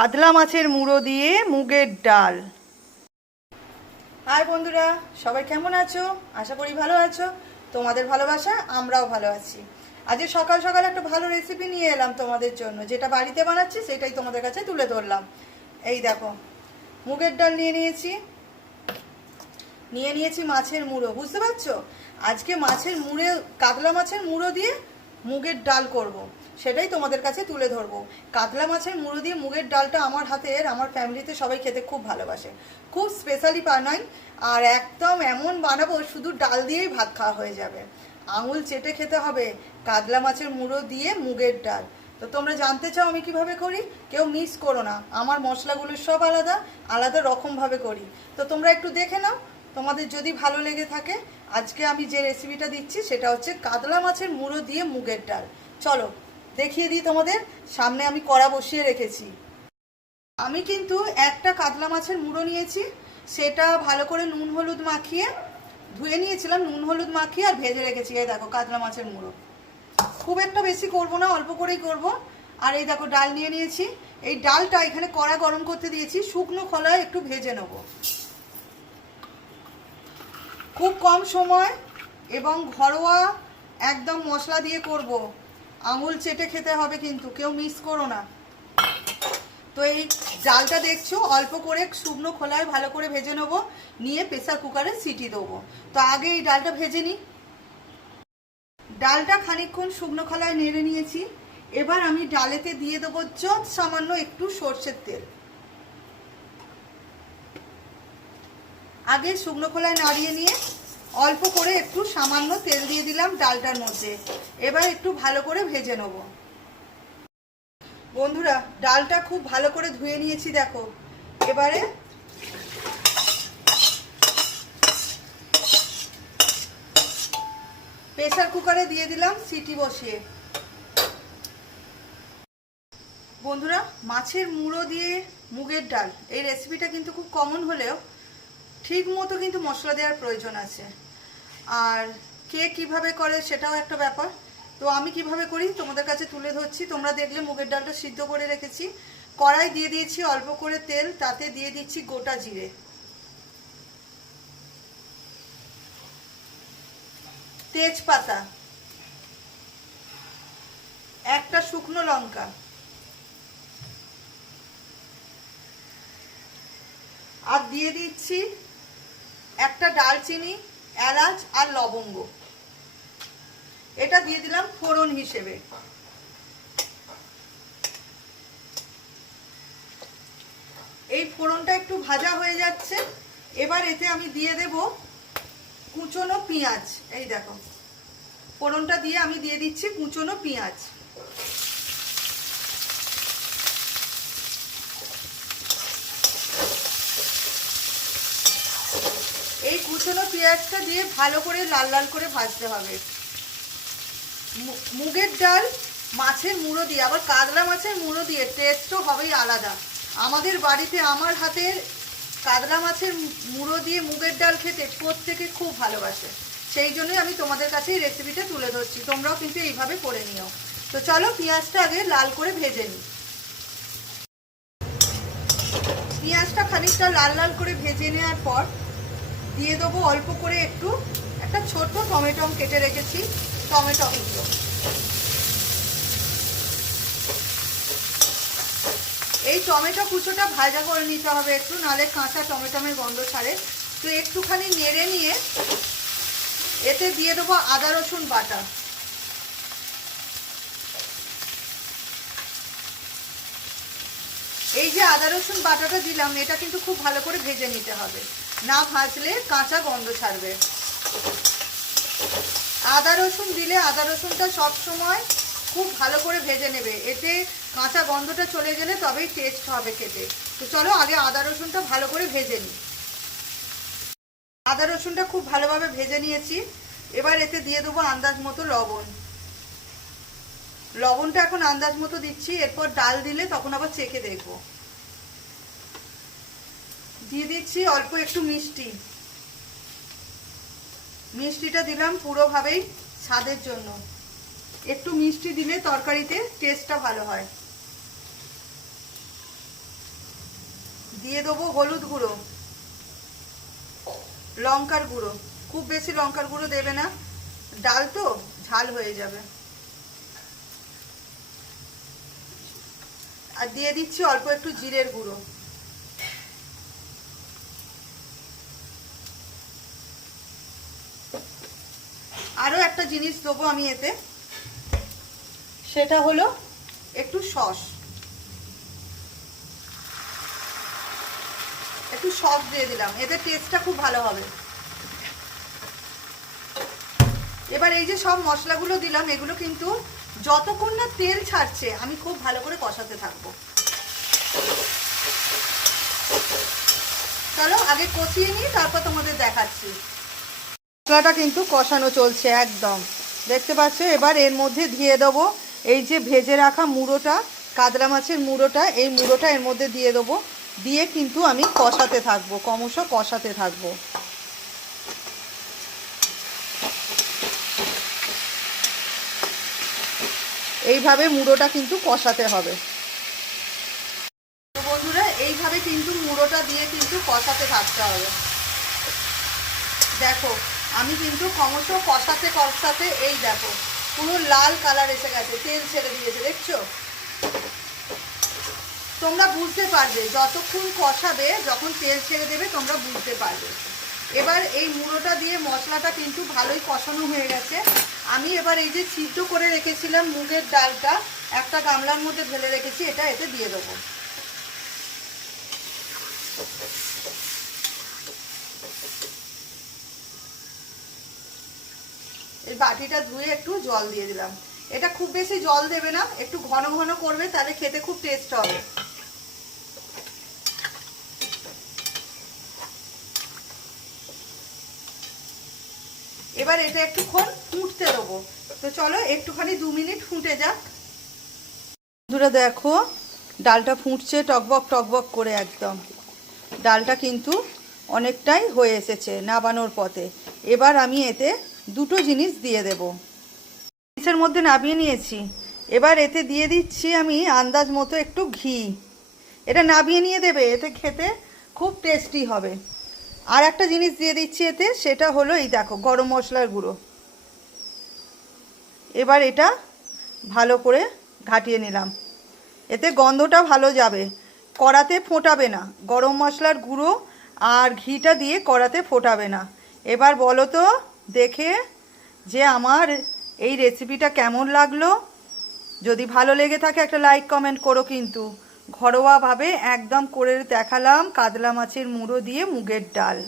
কাতলা মাছের মুড়ো দিয়ে মুগের ডাল। হাই বন্ধুরা, সবাই কেমন আছো? আশা করি ভালো আছো। তোমাদের ভালোবাসা আমরাও ভালো আছি। আজকে সকাল সকাল একটা ভালো রেসিপি নিয়ে এলাম তোমাদের জন্য, যেটা বাড়িতে বানাচ্ছি সেটাই তোমাদের কাছে তুলে ধরলাম। এই দেখো, মুগের ডাল নিয়ে নিয়েছি মাছের মুড়ো। বুঝতে পারছো, আজকে কাতলা মাছের মুড়ো দিয়ে মুগের ডাল করব। সেটাই তোমাদের কাছে তুলে ধরবো। কাতলা মাছের মুড়ো দিয়ে মুগের ডালটা আমার ফ্যামিলিতে সবাই খেতে খুব ভালোবাসে, খুব স্পেশালি বানাই। আর একদম এমন বানাবো শুধু ডাল দিয়েই ভাত খাওয়া হয়ে যাবে। আঙুল চেটে খেতে হবে কাতলা মাছের মুড়ো দিয়ে মুগের ডাল। তো তোমরা জানতে চাও আমি কিভাবে করি? কেউ মিস করো না, আমার মশলাগুলো সব আলাদা আলাদা রকমভাবে করি। তো তোমরা একটু দেখে নাও, তোমাদের যদি ভালো লেগে থাকে। আজকে আমি যে রেসিপিটা দিচ্ছি সেটা হচ্ছে কাতলা মাছের মুড়ো দিয়ে মুগের ডাল। চলো দেখিয়ে দিই তোমাদের। সামনে আমি কড়া বসিয়ে রেখেছি। আমি কিন্তু একটা কাতলা মাছের মুড়ো নিয়েছি, সেটা ভালো করে নুন হলুদ মাখিয়ে ধুয়ে নিয়েছিলাম, নুন হলুদ মাখিয়ে আর ভেজে রেখেছি। এই দেখো কাতলা মাছের মুড়ো, খুব একটা বেশি করব না, অল্প করেই করব। আর এই দেখো ডাল নিয়ে নিয়েছি। এই ডালটা এখানে কড়া গরম করতে দিয়েছি, শুকনো খোলায় একটু ভেজে নেব। খুব কম সময় এবং ঘরোয়া একদম মশলা দিয়ে করব। আঙুল চেটে খেতে হবে, কিন্তু কেউ মিস করো না। তো এই ডালটা দেখছো অল্প করে শুকনো খোলায় ভালো করে ভেজে নেবো, নিয়ে প্রেসার কুকারে সিটি দেবো। তো আগে এই ডালটা ভেজে নিই। ডালটা খানিকক্ষণ শুকনো খোলায় নেড়ে নিয়েছি। এবার আমি ডালেতে দিয়ে দেবো যত সামান্য একটু সর্ষের তেল। আগে শুকনো খোলায় নাড়িয়ে নিয়ে অল্প করে একটু সামান্য তেল দিয়ে দিলাম ডালটার মধ্যে। এবার একটু ভালো করে ভেজে নেব। বন্ধুরা, ডালটা খুব ভালো করে ধুয়ে নিয়েছি দেখো। এবারে প্রেসার কুকারে দিয়ে দিলাম সিটি বসিয়ে। বন্ধুরা, মাছের মুড়ো দিয়ে মুগের ডাল এই রেসিপিটা কিন্তু খুব কমন হলেও ঠিক মতো কিন্তু মশলা দেওয়ার প্রয়োজন আছে। আর কে কিভাবে করে সেটাও একটা ব্যাপার। তো আমি কিভাবে করি তোমাদের কাছে তুলে ধরছি। তোমরা দেখলে মুগের ডালটা সিদ্ধ করে রেখেছি। কড়াই দিয়ে দিয়েছি অল্প করে তেল, তাতে দিয়ে দিচ্ছি গোটা জিরে, তেজপাতা, একটা শুকনো লঙ্কা, আর দিয়ে দিচ্ছি একটা দারচিনি, এলাচ আর লবঙ্গ। এটা দিয়ে দিলাম ফোড়ন হিসেবে। এই ফোড়নটা একটু ভাজা হয়ে যাচ্ছে। এবার এতে আমি দিয়ে দেব কুচনো পেঁয়াজ। এই দেখো, ফোড়নটা দিয়ে আমি দিয়ে দিচ্ছি কুচনো পেঁয়াজ। এই কুচনো পেঁয়াজটা দিয়ে ভালো করে লাল লাল করে ভাজতে হবে। মুগের ডাল মাছের মুড়ো দিয়ে, আবার কাতলা মাছের মুড়ো দিয়ে টেস্টও হবেই আলাদা। আমাদের বাড়িতে আমার হাতের কাতলা মাছের মুড়ো দিয়ে মুগের ডাল খেতে প্রত্যেকে খুব ভালোবাসে। সেই জন্যই আমি তোমাদের কাছে এই রেসিপিটা তুলে ধরছি। তোমরাও কিন্তু এইভাবে করে নিও। তো চলো পেঁয়াজটা আগে লাল করে ভেজে নিই। পেঁয়াজটা খানিকটা লাল লাল করে ভেজে নেওয়ার পর দিয়ে দেবো অল্প করে একটা ছোট টমেটো কেটে রেখেছি, টমেটো কুচো। এই টমেটো কুচোটা ভাজা করে নিতে হবে একটু, নাহলে কাঁচা টমেটোমের গন্ধ ছাড়ে। তো একটুখানি নেড়ে নিয়ে এতে দিয়ে দেবো আদা রসুন বাটা। এই যে আদা রসুন বাটাটা দিলাম, এটা কিন্তু খুব ভালো করে ভেজে নিতে হবে, না ভাজলে কাঁচা গন্ধ ছাড়বে। আদা রসুন দিলে আদা রসুনটা সবসময় খুব ভালো করে ভেজে নেবে, এতে কাঁচা গন্ধটা চলে গেলে তবেই টেস্ট হবে খেতে। তো চলো আগে আদা রসুনটা ভালো করে ভেজে নিই। আদা রসুনটা খুব ভালোভাবে ভেজে নিয়েছি। এবার এতে দিয়ে দেবো আন্দাজ মতো লবণ। লবণটা এখন আন্দাজ মতো দিচ্ছি, এরপর ডাল দিলে তখন আবার চেখে দেখবো। দিয়ে দিচ্ছি অল্প একটু মিষ্টি। মিষ্টিটা দিলাম পুরোভাবেই স্বাদের জন্য। একটু মিষ্টি দিলে তরকারিতে টেস্টটা ভালো হয়। দিয়ে দেবো হলুদ গুঁড়ো, লঙ্কার গুঁড়ো, খুব বেশি লঙ্কার গুঁড়ো দেবে না, ডাল তো ঝাল হয়ে যাবে। আর দিয়ে দিচ্ছি অল্প একটু জিরের গুঁড়ো। আরো একটা জিনিস দেবো আমি এতে, সেটা হলো একটু সস, একটু সস দিয়ে দিলাম, এতে টেস্টটা খুব ভালো হবে। এবার এই যে সব মশলাগুলো দিলাম, এগুলো কিন্তু যতক্ষণ না তেল ছাড়ছে আমি খুব ভালো করে কষাতে থাকবো। চলো আগে কষিয়ে নিই, তারপর তোমাদের দেখাচ্ছি। মশলাটা কিন্তু কষানো চলছে একদম, দেখতে পাচ্ছ। এবার এর মধ্যে দিয়ে দেবো এই যে ভেজে রাখা মুড়োটা, কাতলা মাছের মুড়োটা, এই মুড়োটা এর মধ্যে দিয়ে দেবো, দিয়ে কিন্তু আমি কষাতে থাকবো, ক্রমশ কষাতে থাকবো। এইভাবে মুড়োটা কিন্তু কষাতে হবে। তো বন্ধুরা এইভাবে কিন্তু মুড়োটা দিয়ে কিন্তু কষাতে থাকতে হবে। দেখো আমি কিন্তু ক্রমশ কষাতে কষাতে এই দেখো পুরো লাল কালার এসে গেছে, তেল ছেড়ে দিয়েছে, দেখছো? তোমরা বুঝতে পারবে যতক্ষণ কষাবে, যখন তেল ছেড়ে দেবে তোমরা বুঝতে পারবে। এবার এই মুড়োটা দিয়ে মশলাটা কিন্তু ভালোই কষানো হয়ে গেছে। আমি এবার এই যে সিদ্ধ করে রেখেছিলাম মুগের ডালটা, একটা গামলার মধ্যে ঢেলে রেখেছি, এটা এতে দিয়ে দেবো। এই বাটিটা ধুয়ে একটু জল দিয়ে দিলাম। এটা খুব বেশি জল দেবে না, একটু ঘন ঘন করবে, তাহলে খেতে খুব টেস্ট হবে। এবার এটা একটুক্ষণ ফুটতে দেবো। তো চলো একটুখানি 2 মিনিট ফুটে যাক। বন্ধুরা দেখো ডালটা ফুটছে টকবক টকবক করে, একদম ডালটা কিন্তু অনেকটাই হয়ে এসেছে নাবানোর পথে। এবার আমি এতে দুটো জিনিস দিয়ে দেব। ডিশের মধ্যে নামিয়ে নিয়েছি, এবার এতে দিয়ে দিচ্ছি আমি আন্দাজ মতো একটু ঘি। এটা নামিয়ে নিয়ে দেবে, এতে খেতে খুব টেস্টি হবে। আর একটা জিনিস দিয়ে দিচ্ছি এতে, সেটা হলো এই দেখো গরম মশলার গুঁড়ো। এবার এটা ভালো করে ঘাটিয়ে নিলাম, এতে গন্ধটা ভালো যাবে। কড়াতে ফোটাবে না, গরম মশলার গুঁড়ো আর ঘিটা দিয়ে কড়াতে ফোটাবে না। এবার বলো তো দেখে যে আমার এই রেসিপিটা কেমন লাগলো। যদি ভালো লেগে থাকে একটা লাইক কমেন্ট করো। কিন্তু ঘরোয়াভাবে একদম করে দেখালাম কাতলা মাছের মুড়ো দিয়ে মুগের ডাল।